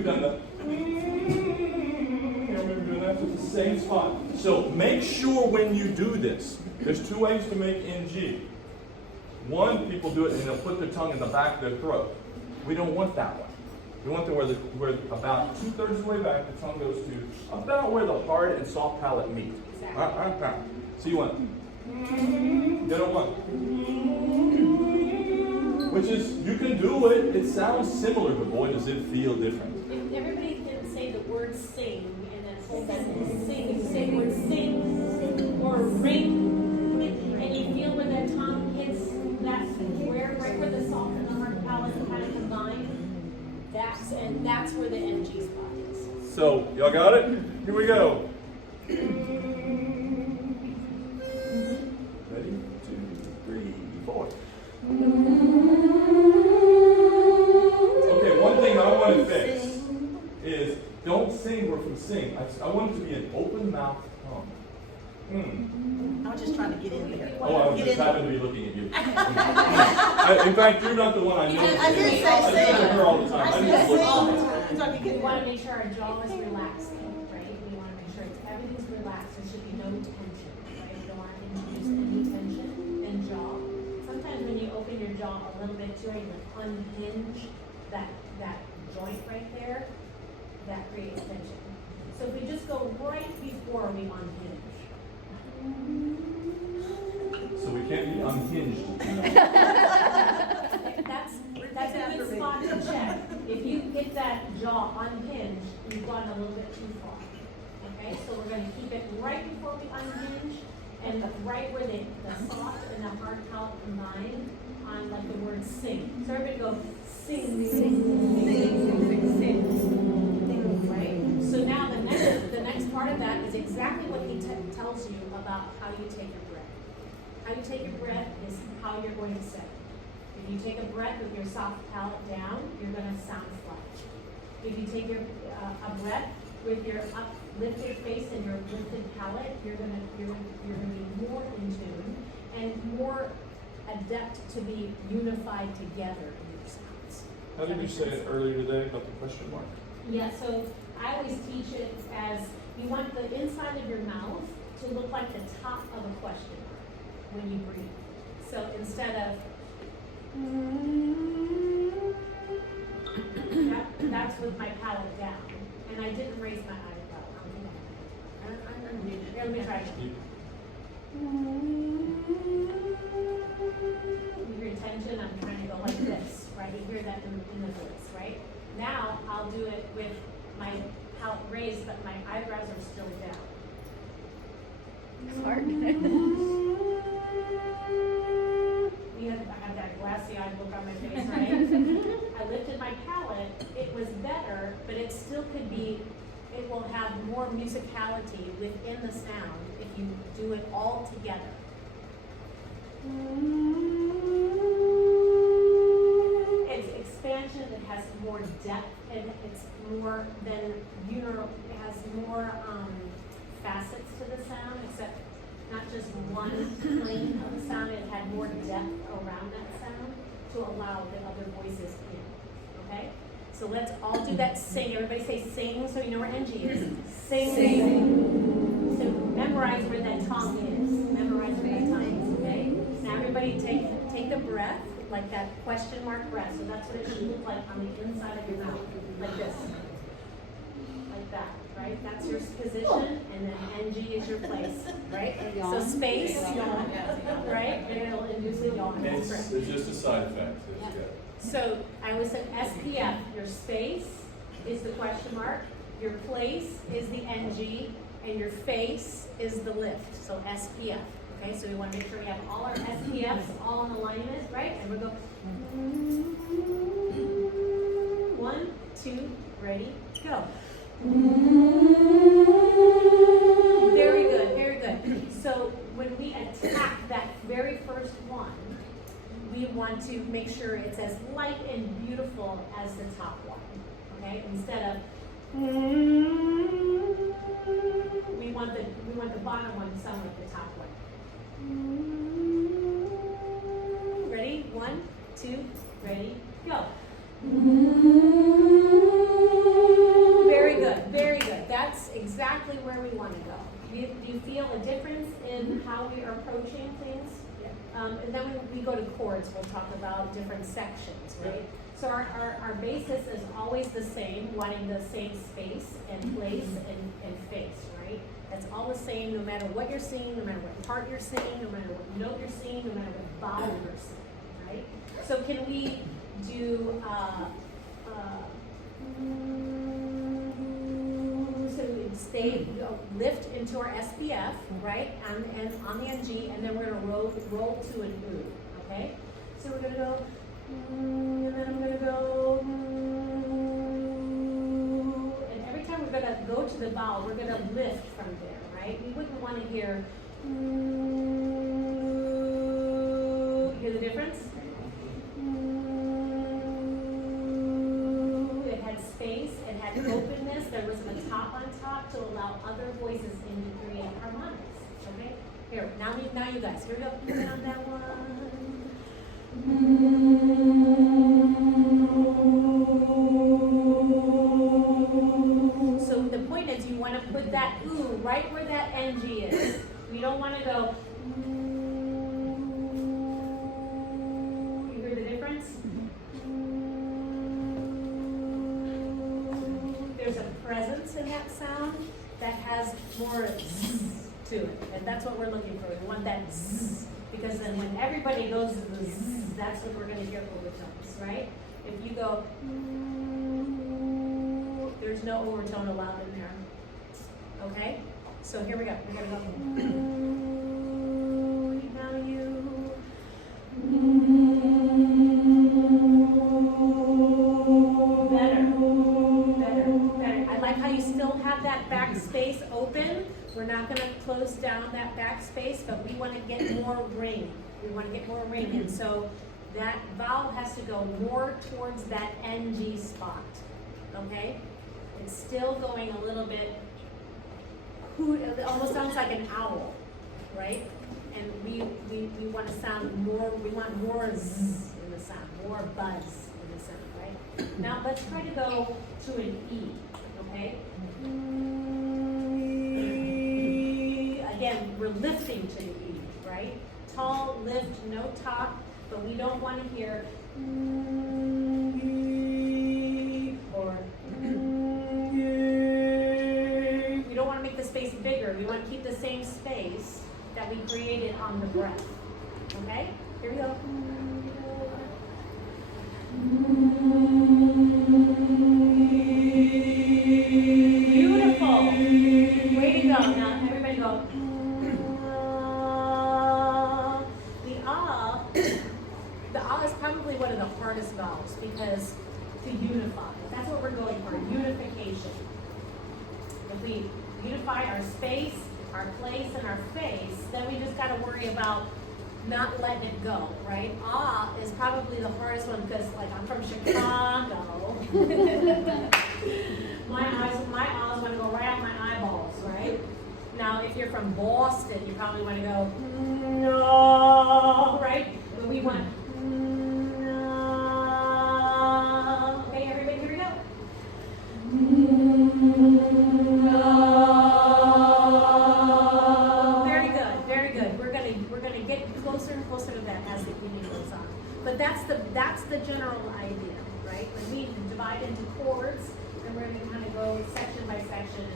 we've done the we've done that to the same spot. So make sure when you do this, there's two ways to make NG. One, people do it and they'll put their tongue in the back of their throat. We don't want that one. We want the where about 2/3 of the way back, the tongue goes to about where the hard and soft palate meet. Exactly. So you want the other one. Which is, you can do it. It sounds similar, but boy, does it feel different. If everybody can say the word sing in that whole sentence. Sing. If you say the word sing or ring, and you feel where that tongue hits that square, right where the soft and the hard palate kind of combine, that's where the NG spot is. So, y'all got it? Here we go. Ready? 2, 3, 4. Okay, one thing I want to fix is don't sing word from sing. I want it to be an open mouth tongue. I was just trying to get in there. Oh, I was just happened to be looking at you. In fact, you're not the one I know. I did say I sing. see her all the time. I just look all at the her. time. So you We can want to make sure our jaw is relaxed, right? We want to make sure everything's relaxed. There should be no tension, right? We don't want to introduce any tension in jaw. Sometimes when you open your jaw a little bit too, and unhinge that joint right there, that creates tension. So if we just go right before we unhinge. So we can't be unhinged. That's a good spot to check. If you get that jaw unhinged, you've gone a little bit too far. Okay, so we're going to keep it right before we unhinge, and right where the soft and the hard palate combine on like the word sing. So everybody go sing, sing, sing, sing, sing. Right? So now the next part of that is exactly what he tells you about how you take your breath. How you take your breath is how you're going to say. If you take a breath with your soft palate down, you're going to sound flat. If you take a breath with your uplifted face and your lifted palate, you're going to be more in tune and more adept to be unified together in your sounds. How did you say it earlier today about the question mark? Yeah, so I always teach it as you want the inside of your mouth to look like the top of a question mark when you breathe. So instead of that's with my palate down, and I didn't raise my eyebrow. Here, let me try it. You hear tension, I'm trying to go like this, right? You hear that in the voice, right? Now I'll do it with my palate raised, but my eyebrows are still down. It's hard. I have that glassy-eyed look on my face, right? I lifted my palate. It was better, but it still could be, it will have more musicality within the sound if you do it all together. It's expansion, it has more depth, and it's more than it has more facets to the sound, except not just one plane of the sound, it had more depth around that sound to allow the other voices in. Okay? So let's all do that sing. Everybody say sing so you know where NG is. Sing. Sing. So memorize where that tongue is. Memorize where that tongue is, okay? Now everybody take the breath, like that question mark breath. So that's what it should look like on the inside of your mouth. Like this. Like that. Right? That's your position, and then NG is your place, right? So space, yawn, right? And it'll induce a yawn. It's just a side effect. Yeah. So I always said SPF, your space is the question mark, your place is the NG, and your face is the lift. So SPF. Okay, so we want to make sure we have all our SPFs all in alignment, right? And we'll go 1, 2, ready, go. Very good, very good. So when we attack that very first one, we want to make sure it's as light and beautiful as the top one. Okay? Instead of we want the bottom one to sound like the top one. Ready? 1, 2, ready, go. do you feel a difference in how we are approaching things? And then we go to chords, we'll talk about different sections, right? So our basis is always the same, wanting the same space and place and face, right? That's all the same, no matter what you're singing, no matter what part you're singing, no matter what note you're singing, no matter what vowel you're singing, right? So can we do, so we stay, lift into our SPF, right? And on the NG, and then we're gonna roll to an oo, okay? So we're gonna go, and then I'm gonna go, and every time we're gonna go to the vowel, we're gonna lift from there, right? We wouldn't wanna hear, hear the difference? It had space, it had openness, there was a top on top to allow other voices in to create harmonics, okay? Here, now you guys, here we go, on that one. So the point is you want to put that ooh right where that NG is. You don't want to go, you hear the difference? There's a presence in that sound that has more zzz to it. And that's what we're looking for. We want that zzz. Because then when everybody goes to the zzz, that's when we're going to hear overtones, right? If you go, there's no overtone allowed in there. Okay? So here we go. We're going to go, now you. Better. I like how you still have that back space open. We're not going to close down that back space, but we want to get more ring. We want to get more ring. And so that vowel has to go more towards that NG spot. Okay? It's still going a little bit, it almost sounds like an owl, right? And we want to sound more, we want more zzz in the sound, more buzz in the sound, right? Now let's try to go to an E, okay? Again, we're lifting to the E, right? Tall, lift, no top, but we don't want to hear or we don't want to make the space bigger. We want to keep the same space that we created on the breath. Okay? Here we go. Beautiful. Way to go. Now everybody go. The ah is probably one of the hardest vowels because to unify. That's what we're going for, unification. If we unify our space, our place, and our face, then we just got to worry about not letting it go, right? Ah is probably the hardest one because, like, I'm from Chicago. my ahs want to go right out my eyeballs, right? Now, if you're from Boston, you probably want to go, no, right? But we want, no. Okay, everybody, here we go. Very good, very good. We're gonna get closer and closer to that as the evening goes on. But that's the general idea, right? When we divide into chords, then we're gonna kind of go section by section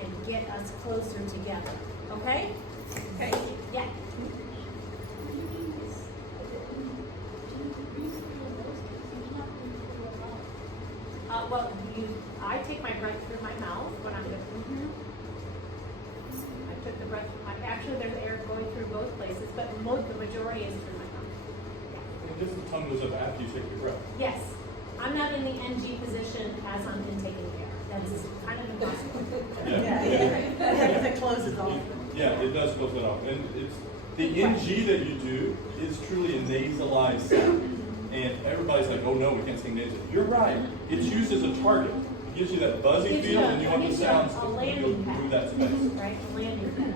and get us closer together. Okay? Okay. Yeah. Well, I take my breath through my mouth when I'm going. I took the breath. Actually, there's air going through both places, but the majority is through my mouth. And just the tongue goes up after you take your breath. Yes, I'm not in the NG position as I'm intaking air. That's kind of impossible. Yeah. It closes off. Yeah, it does close it off, and it's the NG that you do is truly a nasalized sound. And everybody's like, oh no, we can't sing nasal. You're right. It's used as a target. It gives you that buzzy feel, and you want the sounds to go through that space. Right, a landing pad,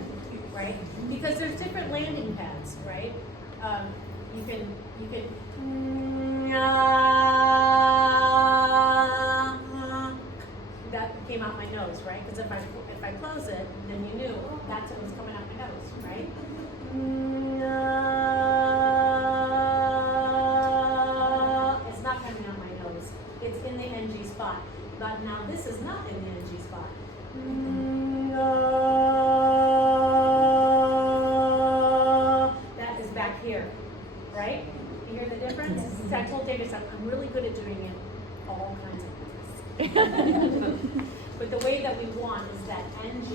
right? Because there's different landing pads, right? You can. that came out my nose, right? Because if I close it, then you knew that's what was coming out my nose, right? It's not coming out my nose. It's in the NG spot. But now this is not in the NG spot. That is back here, right? You hear the difference? So I told David, I'm really good at doing it all kinds of ways. But the way that we want is that NG,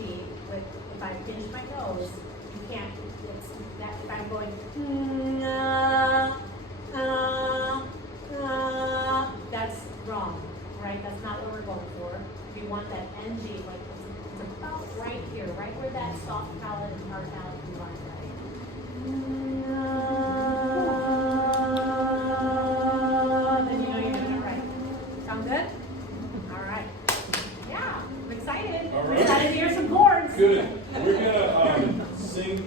with, if I pinch my nose, you can't, it's that, if I'm going, that's wrong, right? That's not what we're going for. We want that NG, like, it's about right here, right where that soft palate and hard palate combine, right? Then you know you're doing it right. Sound good? All right. Yeah, I'm excited. All I'm right. excited to hear some chords. Good. We're gonna sing